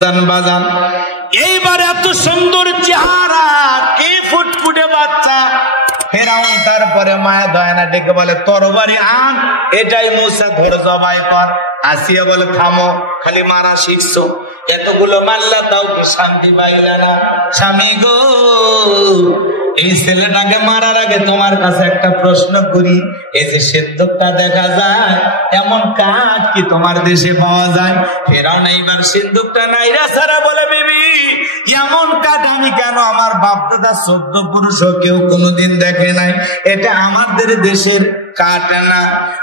বাজান এইবার এত সুন্দর চেহারা, কে ফুটফুটে বাচ্চা। ফেরাউন তারপরে মায়া দয়ানা ডেকে বলে তরবারি আন, এটাই মুসা ধরে জবাই কর। আসিয়া বলে থামো, খালি মারা শিখছো, এতগুলো মারলা তাও কি শান্তি পাইলা না? স্বামী গো, এই ছেলেটাকে মারার আগে তোমার কাছে একটা প্রশ্ন করি, এই যে সিন্দুকটা দেখা যায়, এমন কাজ কি তোমার দেশে পাওয়া যায়? ফেরাউন এইবার সিন্দুকটা নাইরা সারা বলে বিবি, এমন কাজ আমি কেন, আমার বাপ দাদা 14 পুরুষও কেউ কোনোদিন দেখে নাই, এটা আমাদের দেশের কাঠ না।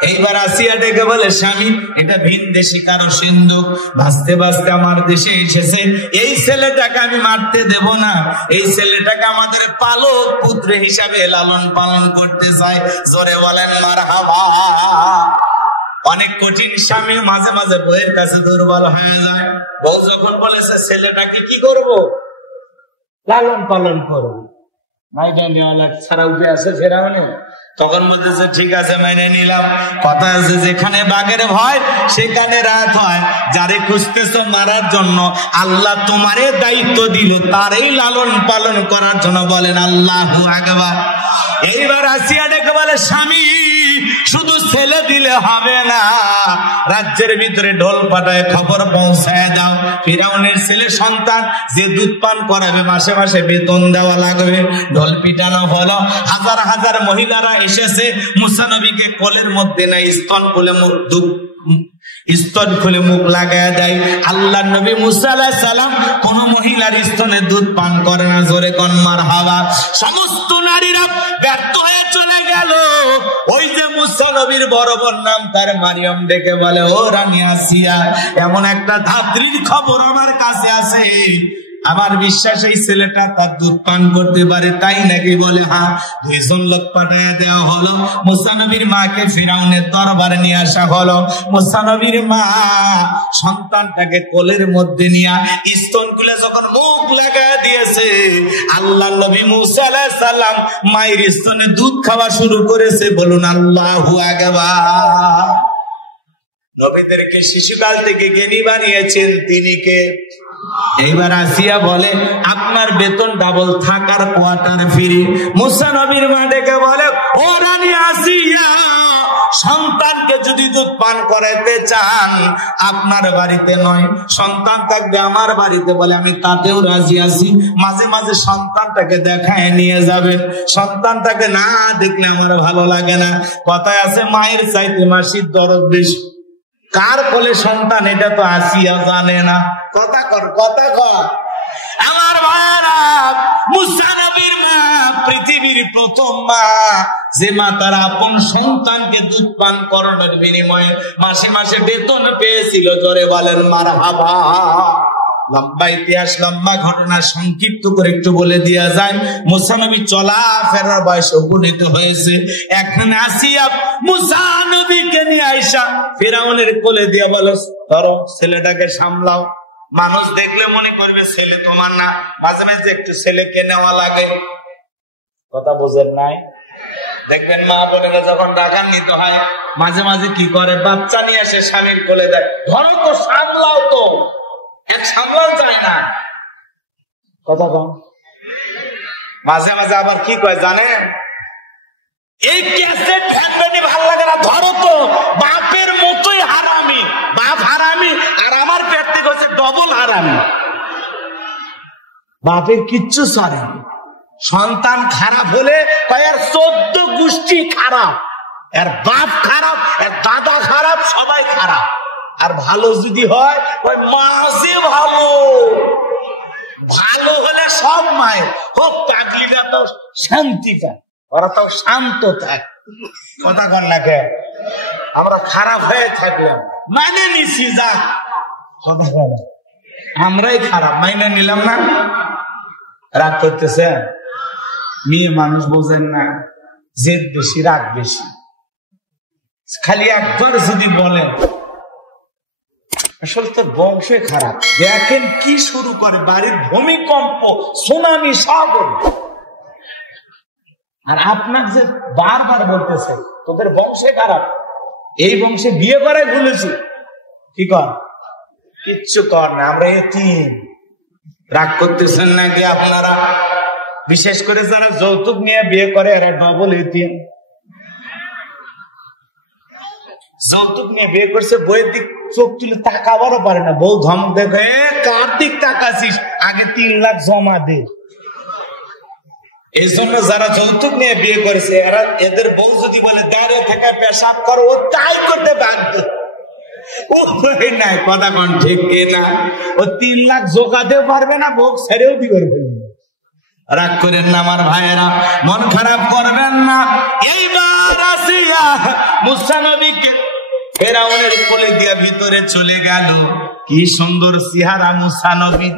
এইবার আসিয়া ডেকে বলে স্বামী, এটা ভিন দেশি কারো সিন্দুক, ভাসতে ভাসতে আমার দেশে এসেছে, এই ছেলেটাকে আমি মারতে দেব না, এই ছেলেটাকে আমাদের পালক পুত্র হিসাবে লালন পালন করতে চাই। জোরে বলেন মারহাবা। অনেক কঠিন স্বামী মাঝে মাঝে বউয়ের কাছে দুর্বল হয়ে যায়। বউ যখন বলেছে ছেলেটাকে কি করব, লালন পালন করবো, মাইনা নেওয়ালা ছাড়া উঠে আসে ফেরাউনে, তখন বলতেছে ঠিক আছে মেনে নিলাম। কথা আছে যেখানে বাঘের ভয় সেখানে রাত হয়, যারে খুঁজতেছো মারার জন্য আল্লাহ তোমারে দায়িত্ব দিল তারই লালন পালন করার জন্য। বলেন আল্লাহু আকবার। এইবার আসিয়া ডেকে বলে স্বামী, শুধু ছেলে দিলে হবে না, রাজ্যের ভিতরে ঢোল পাঠায় খবর পৌঁছায় দাও, ফিরাউনের ছেলে সন্তান যে দুধ পান করাবে মাসে মাসে বেতন দেওয়া লাগবে। ঢোল পিটানো হলো, হাজার হাজার মহিলারা এসেছে, মুসা নবীকে কোলের মধ্যে নেয়, স্তন খুলে স্তন খুলে মুখ লাগায় দেয়। আল্লাহ নবী মুসা আলাইহিস সালাম কোন মহিলার স্তনে দুধ পান করে না। জোরে কোন মারহাবা। সমস্ত নারীরা ব্যর্থ হয়ে চলে গেল। ওই যে মুসা নবীর বড় বোন নাম তার মারিয়াম ডেকে বলে, ও রানী আসিয়া, এমন একটা ধাত্রীর খবর আমার কাছে আছে, আমার বিশ্বাস এই ছেলেটা তার দুধ পান করতে পারে, তাই নাকি? বলে হ্যাঁ। 2 জন লোক পাঠায় দেওয়া হলো, মুসা নবীর মাকে ফিরাউনের দরবারে নিয়ে আসা হলো। মুসা নবীর মা সন্তানটাকে কোলের মধ্যে নিয়ে স্তন খুলে যখন মুখ লাগায় দিয়েছে, আল্লাহ নবী মুসা আলাইহিস সালাম মায়ের স্তনে দুধ খাওয়া শুরু করেছে। বলুন আল্লাহু আকবার। নবীদেরকে শিশুকাল থেকে জ্ঞানী বানিয়েছেন তিনি কে? এইবার আসিয়া বলে আপনার বেতন ডাবল, থাকার কোয়ার্টার ফ্রি। মুসা নবীর মা ডেকে বলে, ও রানী আসিয়া, সন্তানকে যদি দুধ পান করাইতে চান আপনার বাড়িতে নয়, সন্তান থাকবে আমার বাড়িতে। বলে আমি তাতেও রাজি আছি, মাঝে মাঝে সন্তানটাকে দেখায় নিয়ে যাবেন, সন্তানটাকে না দেখলে আমার ভালো লাগে না। কথায় আছে মায়ের চাইতে মাসির দরদ বেশি। কার কোলে সন্তান এটা তো আসিয়া জানে না। কথা কর আমার ভাইরা, মুসা নবীর মা পৃথিবীর প্রথম মা, যে মা তার আপন সন্তানকে দুধ পান করানোর বিনিময়ে মাসে মাসে বেতন পেয়েছিল। জোরে বলেন মারহাবা। লম্বা ইতিহাস, লম্বা ঘটনা, সংক্ষিপ্ত করে একটু বলে দেওয়া যায়। মুসা নবী চলা ফেরার বয়স উপনীত হয়েছে। একদিন আসিয়া মুসা নবীকে নিয়ে আইসা ফিরাউনের কোলে দিয়ে বলো, ধরো ছেলেটাকে সামলাও। মানুষ দেখলে মনে করবে ছেলে তোমার না, মাঝে মাঝে একটু ছেলেকে নেওয়া লাগে। কথা বোঝেন নাই? দেখবেন মা বোনেরা যখন রাগান্বিত হয় মাঝে মাঝে কি করে, বাচ্চা নিয়ে এসে স্বামীর কোলে দেয়, ধরো তো, সামলাও তো। এক সামলান যায় না। কথা কম। মাঝে মাঝে আবার কি কয় জানেন, এই ক্যাসেট ফ্যানবেনি ভাল লাগে না, ধরো তো, বাপের মতোই হারামি, বাপ হারামি আর আমার পেট থেকে হচ্ছে ডবল হারামি। বাপের কিচ্ছু ছাড়ে, সন্তান খারাপ হলে কয় আর 14 গোষ্ঠী খারাপ, এর বাপ খারাপ, এর দাদা খারাপ, সবাই খারাপ। আর ভালো যদি হয় ওই মাঝে ভালো, ভালো হলে সব মায়ের হোক, পাগলিরা তো শান্তি পায়, ওরা তো শান্ত থাকে। কথা কন লাগে, আমরা খারাপ হয়ে থাকলাম মানে নিছি, যা কথা কন, আমরাই খারাপ মাইনে নিলাম না। রাগ করতেছে, মেয়ে মানুষ বোঝেন না, জেদ বেশি, রাগ বেশি। খালি একবার যদি বলেন আসলে তোর বংশে খারাপ, দেখেন কি শুরু করে, বাড়ির ভূমিকম্প, সুনামি সব। আর আপনার যে বারবার বলতেছে তোদের বংশে খারাপ, এই বংশে বিয়ে করাই ভুলেছি, কি কর কিচ্ছু কর না, আমরা এতিম। রাগ করতেছেন নাকি আপনারা? বিশেষ করে যারা যৌতুক নিয়ে বিয়ে করে এরা ডবল এতিম। যৌতুক নিয়ে বিয়ে করছে, বইয়ের দিক চোখ তুলে তাকাবারও পারে না। বউ ধমক দেখে, কার দিক তাকাছিস, আগে 3 লাখ জমা দে। এই জন্য যারা যৌতুক নিয়ে বিয়ে করেছে এরা, এদের বউ যদি বলে দাঁড়িয়ে থেকে পেশাব করো, ও তাই করতে বাধ্য। ও নাই কথা কোন ঠিক না, ও 3 লাখ জোগাতেও পারবে না, বউ ছেড়েও দি করবে। রাগ করেন না আমার ভাইয়েরা, মন খারাপ করবেন না। এইবার আসিয়া মুসা নবীকে ফেরাউনের কোলে দিয়া ভিতরে চলে গেল। কি সুন্দর চেহারা মুসা নবী।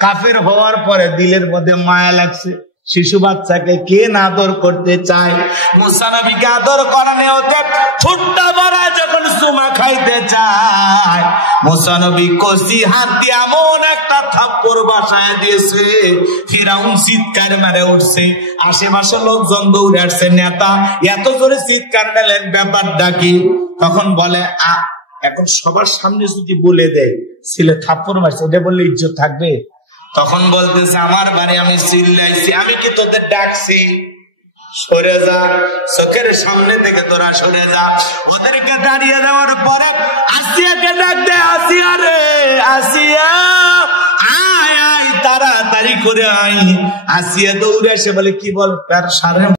কাফের হওয়ার পরে দিলের মধ্যে মায়া লাগছে। শিশু বাচ্চাকে কে না আদর করতে চায়? মুসা নবীকে আদর করানে হতে ঠোঁটটা ভরা যখন চুমা খাইতে চায়, মুসা নবী কষি হাত দিয়ে এমন একটা থাপ্পড় বসায় দিয়েছে, ফিরাউন চিৎকার মেরে উঠছে। আশেপাশে লোকজন দৌড়ে আসছে। নেতা এত জোরে চিৎকার মেলেন, ব্যাপারটা কি? তখন বলে, এখন সবার সামনে যদি বলে দেয় ছেলে থাপ্পড় মারছে, ওটা বললে ইজ্জত থাকবে? তখন বলতেছে, আমার বাড়ি আমি চিল্লাইছি, আমি কি তোদের ডাকছি? সরে যা, চোখের সামনে থেকে তোরা সরে যা। ওদেরকে দাঁড়িয়ে দেওয়ার পরে আসিয়াকে ডাক দে, আসিয়া রে, আসিয়া আয় আয়, তাড়াতাড়ি করে আয়। আসিয়া দৌড়ে এসে বলে, কি বল তার সারে